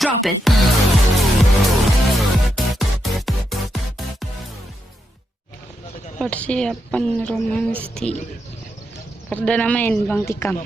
Drop it. Persiapan romansi. Perdana main Bang Tikam.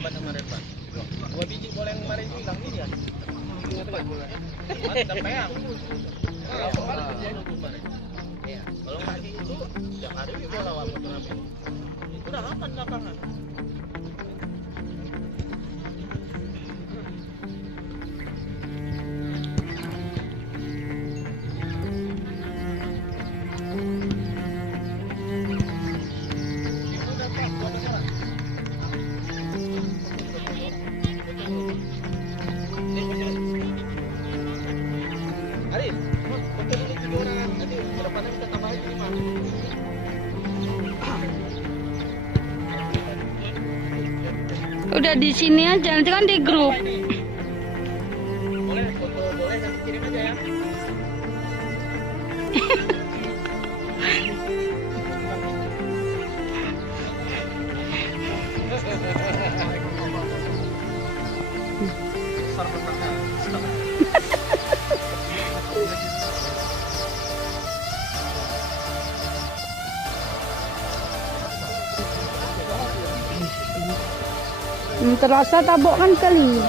Udah di sini aja, nanti kan di grup. Boleh nanti kirim aja ya. Terasa tabok kan kali.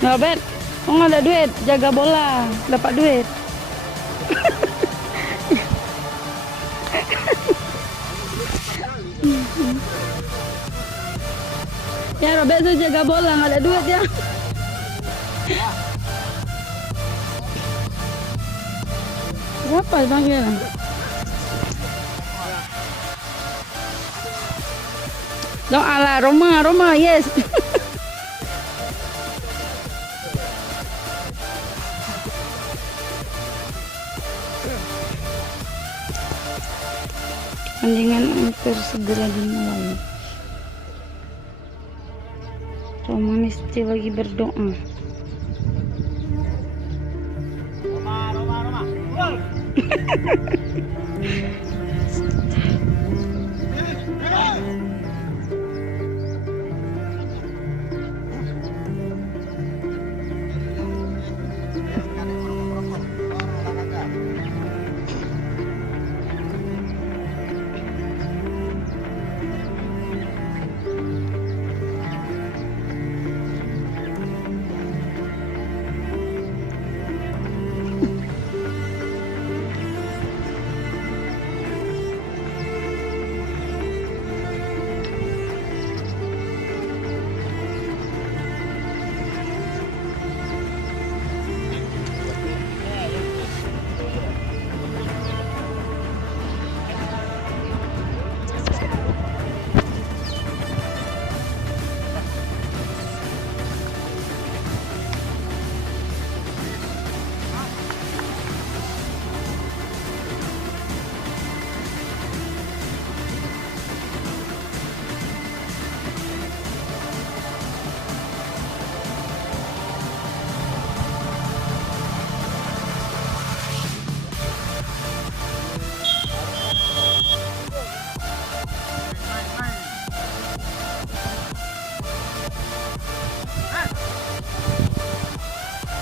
Robert, kok nggak ada duit? Jaga bola, dapat duit. Ya Robert tuh jaga bola, nggak ada duit ya. Berapa panggil? Dong ala Roma, yes. Pertandingan hampir segera dimulai. Roma mesti lagi berdoa. Roma.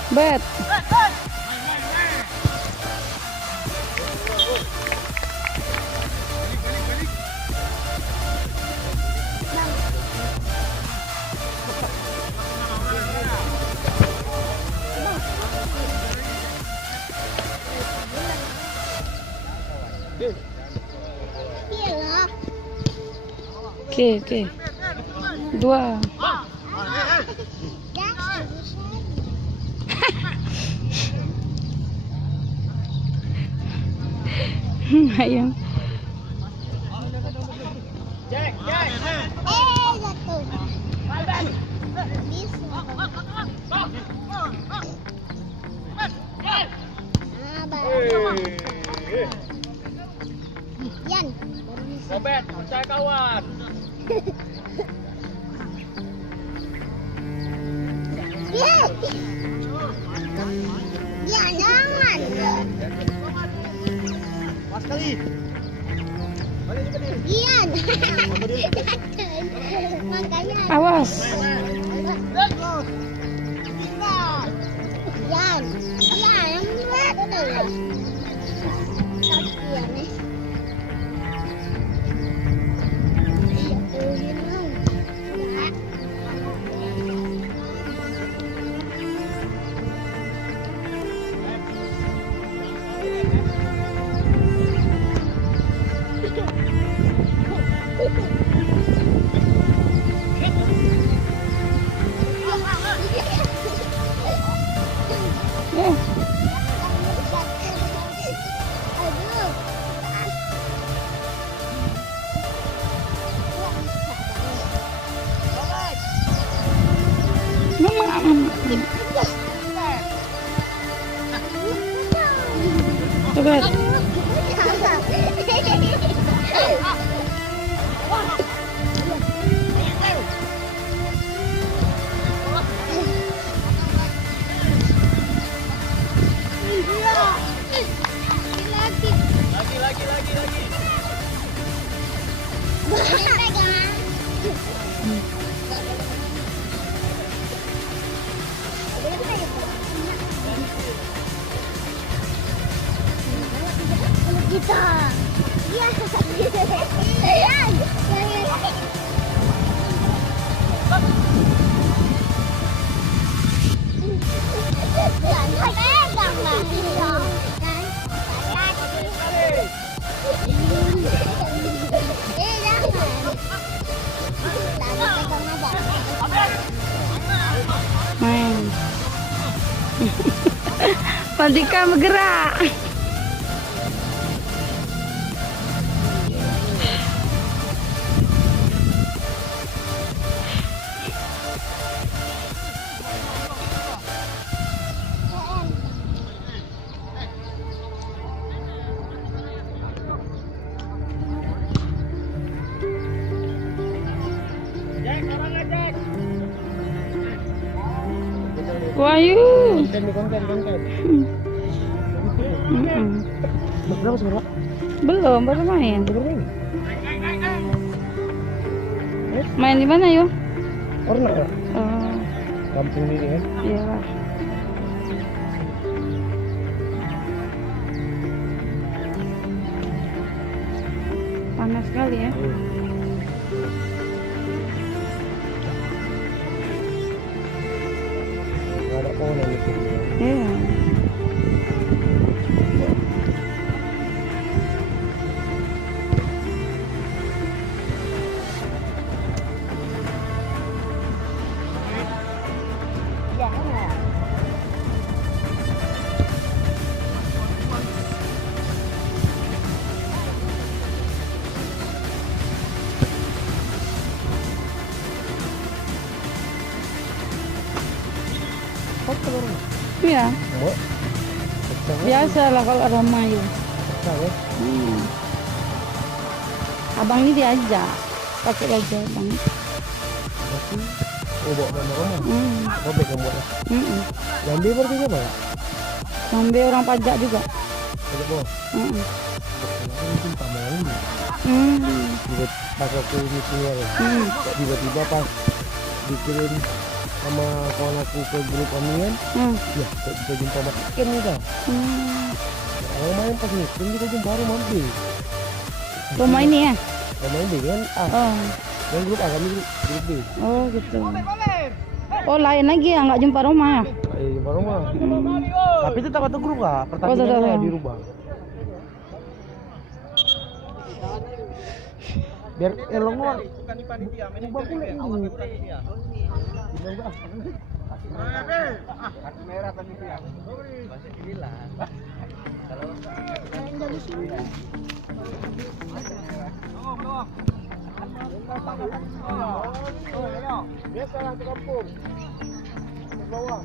Bet. Oke. Dua. Ayo. Robert, percaya kawan. Ya, jangan. Mas kali. Iya. Makanya. Awas. Yan. Ya, yang betul. Tapi nih. Coba. Lagi. Kita. Main. Pandika bergerak. Jack, orang Jack. Wahyu. Konten. Berapa sebenarnya? Belum, baru main. Main di mana, yuk? Orang ya? Oh, Kampung ini kan? iya. Panas sekali ya. Nggak ada pohon yang itu. Iya. Iya. Oh, Biasa lah kalau ramai. pecah ya? Abang ini diajak pakai baju abang. Berarti, bawa nama rumah. Robek yang buat. Mm-mm. Yang dia berarti apa ya? Sambil orang pajak juga. Pajak bawah. Mm-mm. Mungkin pameran ini. Tiba pas waktu meeting ya, kok tiba-tiba pas dikirim sama kawan aku ke grup Amian, ya kok bisa jumpa Mas Iken nih dah. Orang main pas meeting kita jumpa baru mampir. Rumah ini ya? Main B kan A, Oh, dan grup A kami grup B. oh gitu. Oh lain lagi ya, nggak jumpa rumah. Jumpa rumah. Tapi tetap satu grup lah, tetap. pertandingannya dirubah. Biar elong luar. Bukan di panitia, ubah pula ini. Kartu merah panitia. Masih dibilang. Kalau biasalah ke kampung. Ke bawah.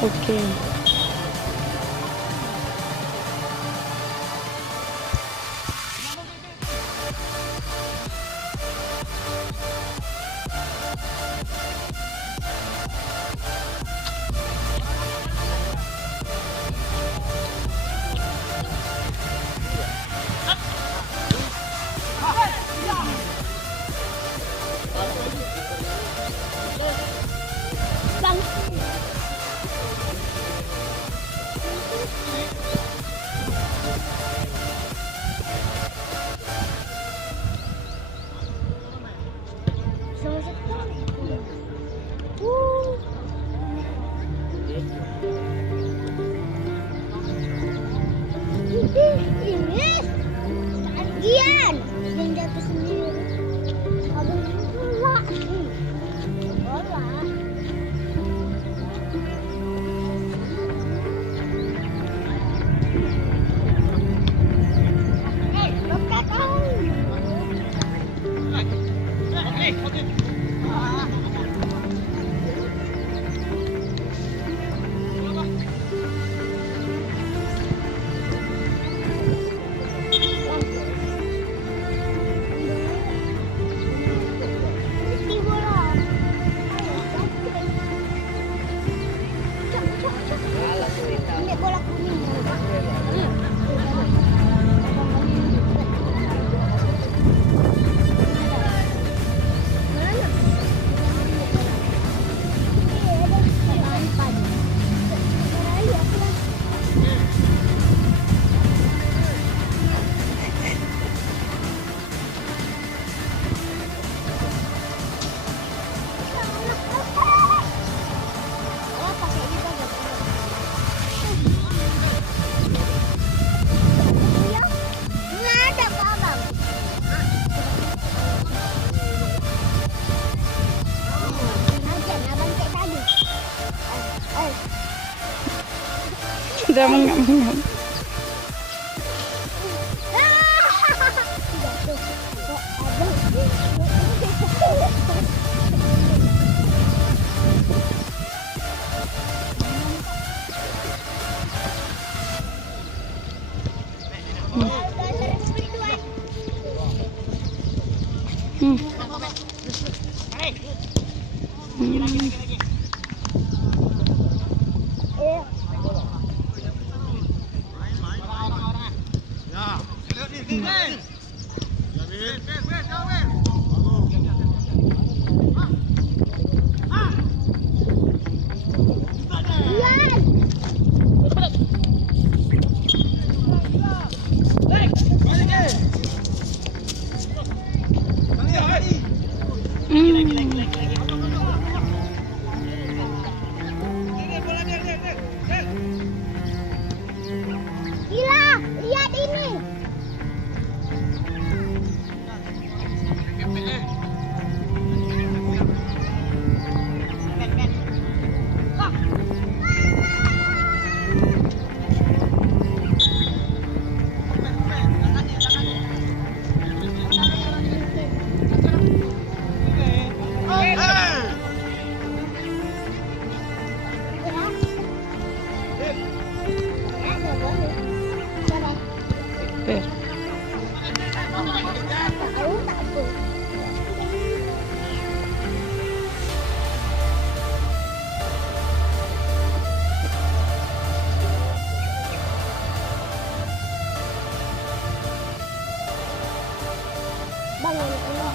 Okey. Ini Gian yang jatuh sendiri. Abang bola. Bola. Bapak tahu. Mesti bola. Ambil bola kuning. Sudah menggam-menggam. Gila, lihat ini. Per. Tahu tak apa. Bangun, di rumah.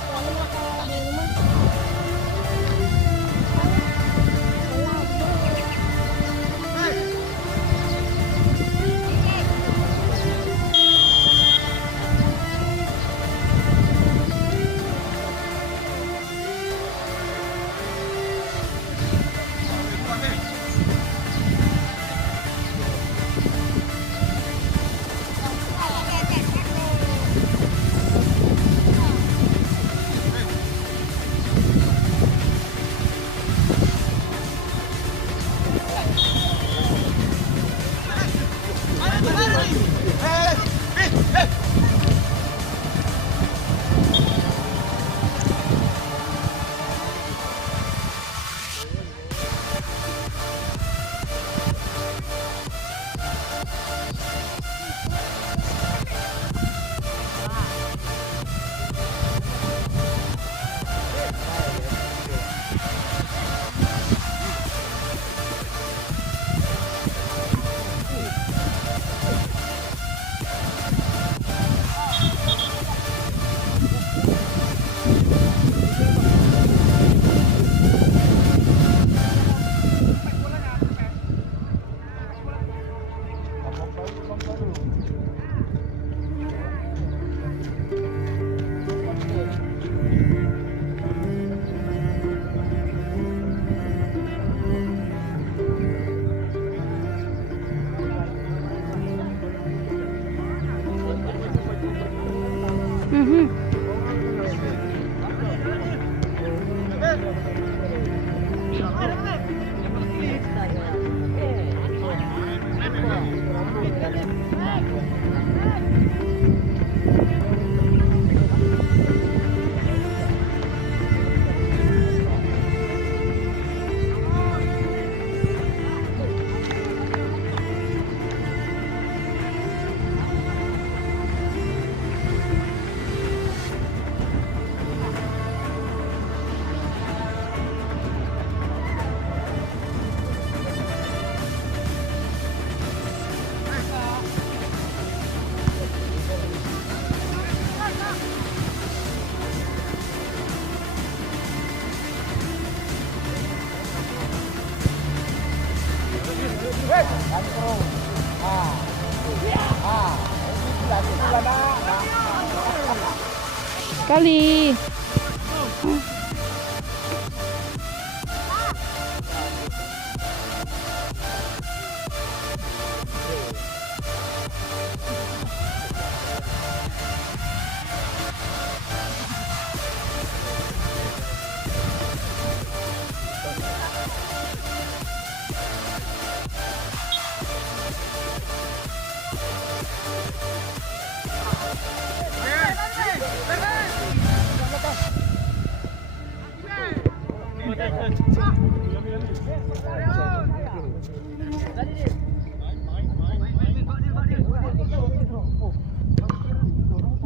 Kali.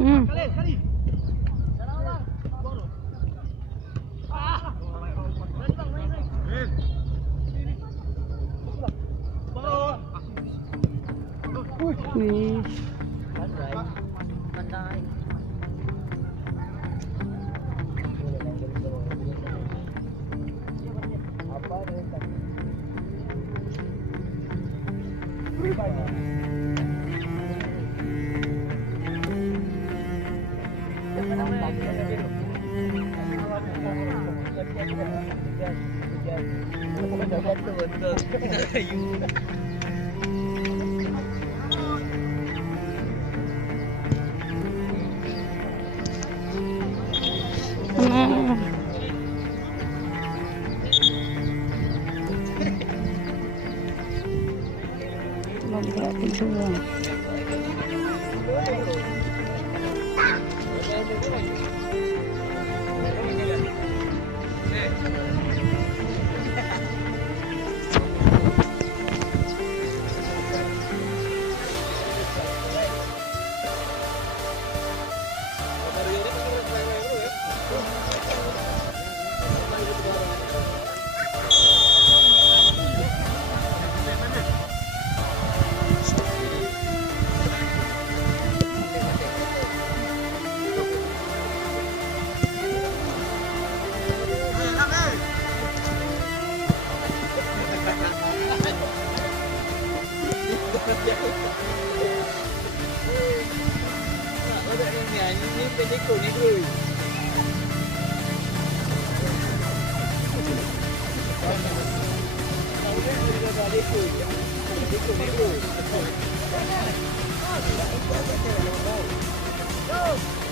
Hmm. Wih. Mau digerak pejuang.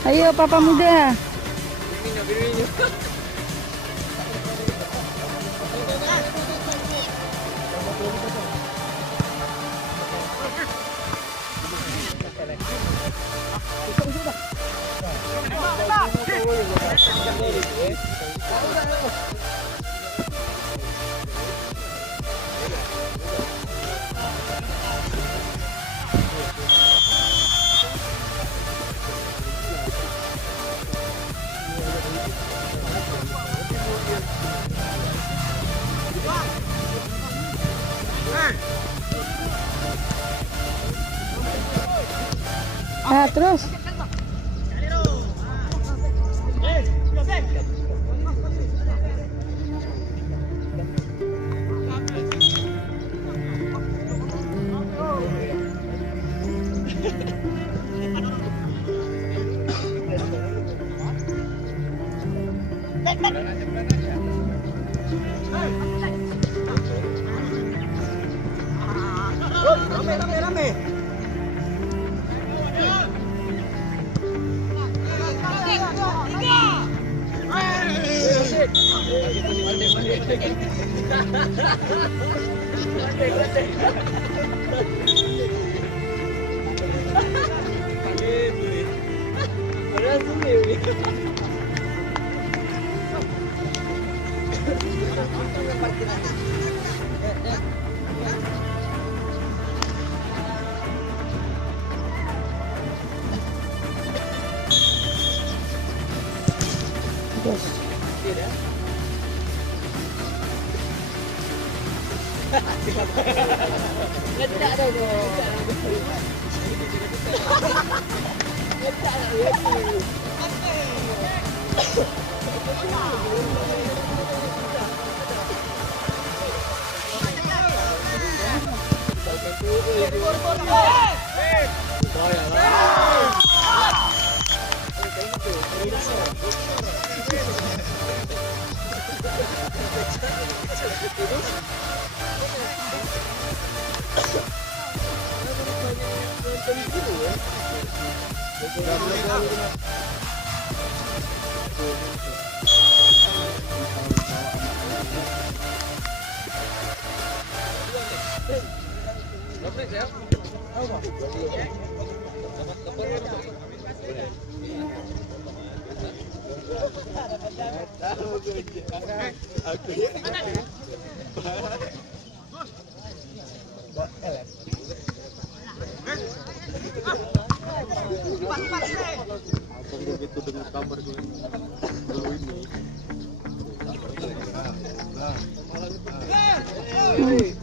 Ayo papa muda. Ah, terus. Rame. Begitu dengar kabar gue kalau ini. Balik.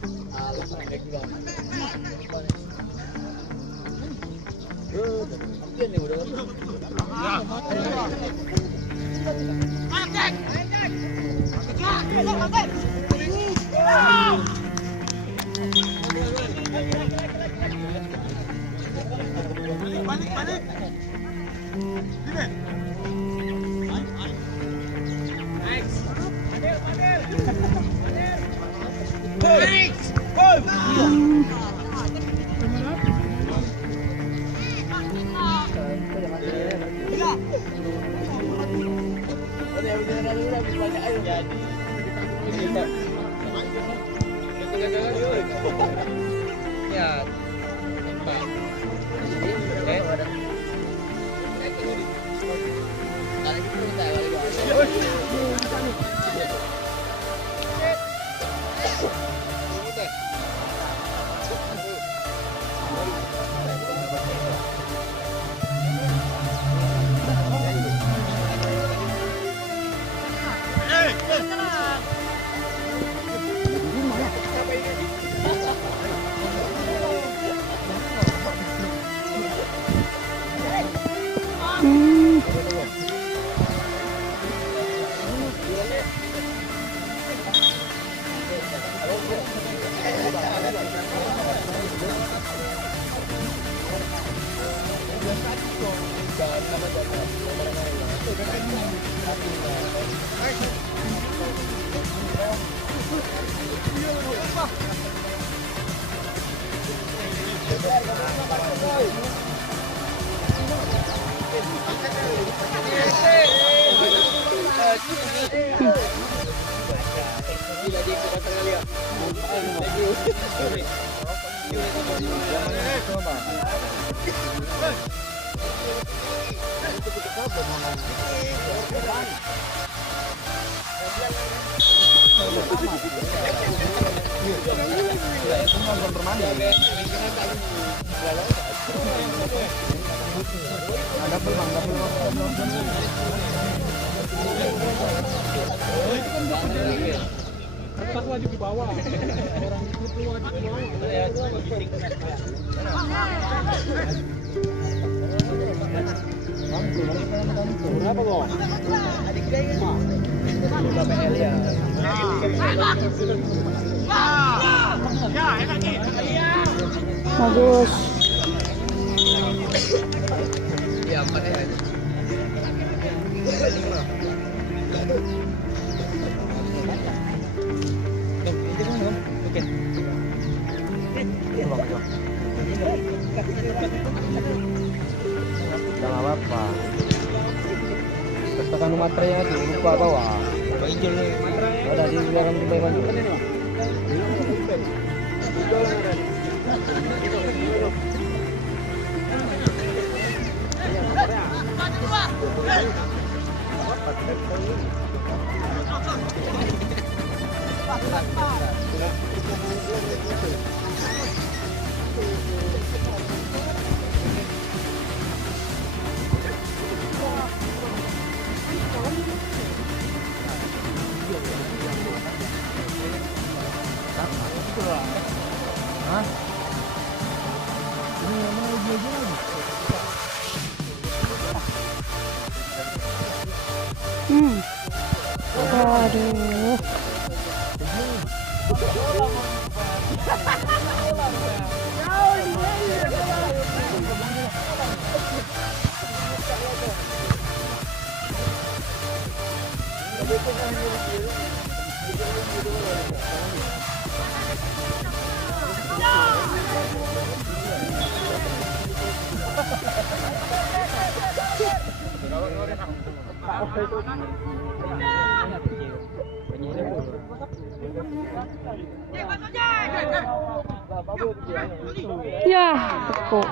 Wajib di bawah. Orang itu wajib di bawah. Berapa lo? Bagus. Ya, pakai. Jangan apa-apa. Tekan materinya tuh lupa bawa. Ada di dalam kebaikan. Hah? Ini yang mau dia lagi. Aduh. Ya, tekuk.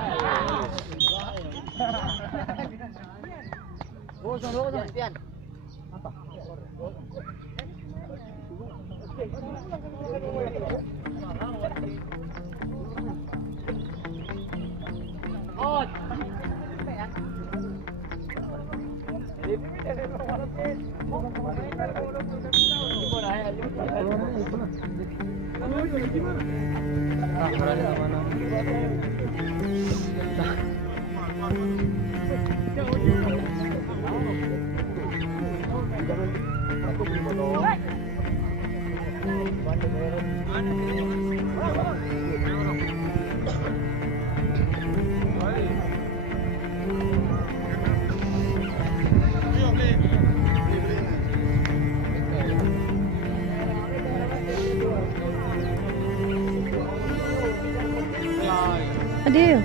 Adil.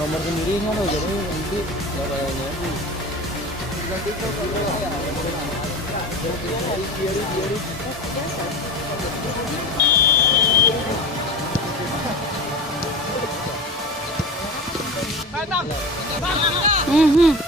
Nomor sendiri mana jadi nanti Mhm.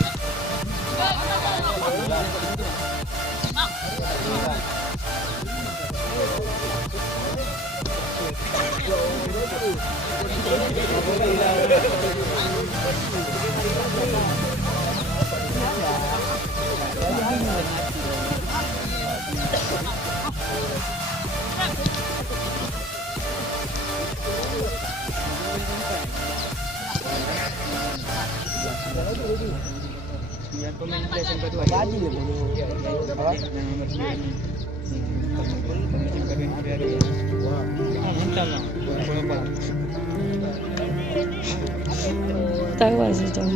Tahu sih cuma.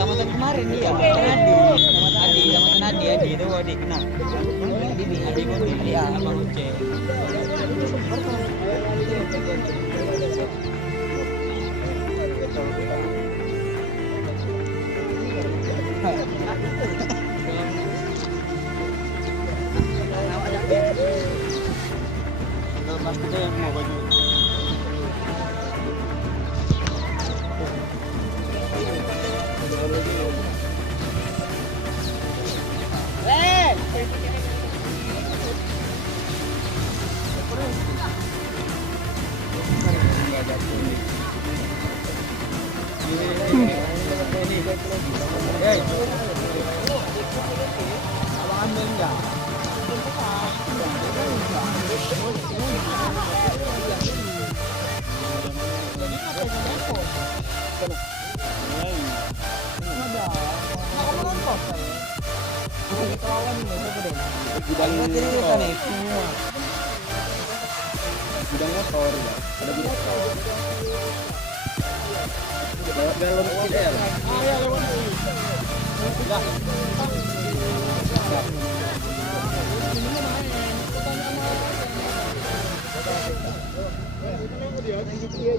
Tamatan kemarin dia. Adi itu adik kenal. Adik Adi Abang Uce. Mas kita yang mau baju. Gudang motor ya. Ada gudang motor. Lewat galon kita ya. Ah ya lewat. Sudah.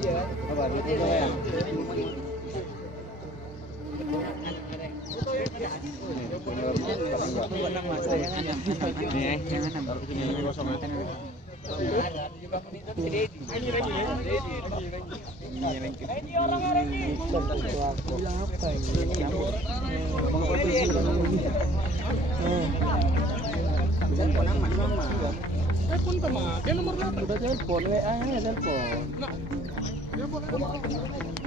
Apa itu ya? Telepon sama, dia nomor berapa? Udah telepon, WA-nya telepon.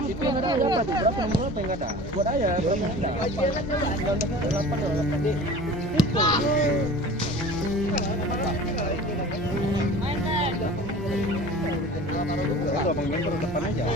Itu yang ada berapa? Berapa nomor apa yang ada? Buat aja, berapa yang ada? 988. Abang yang terus depan aja.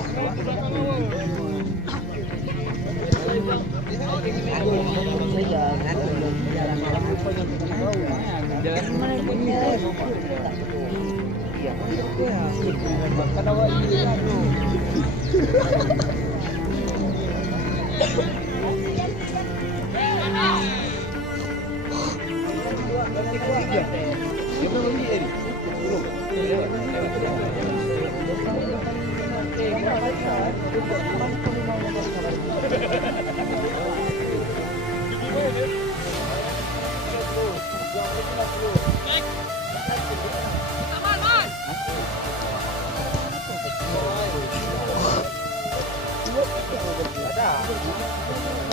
Ada.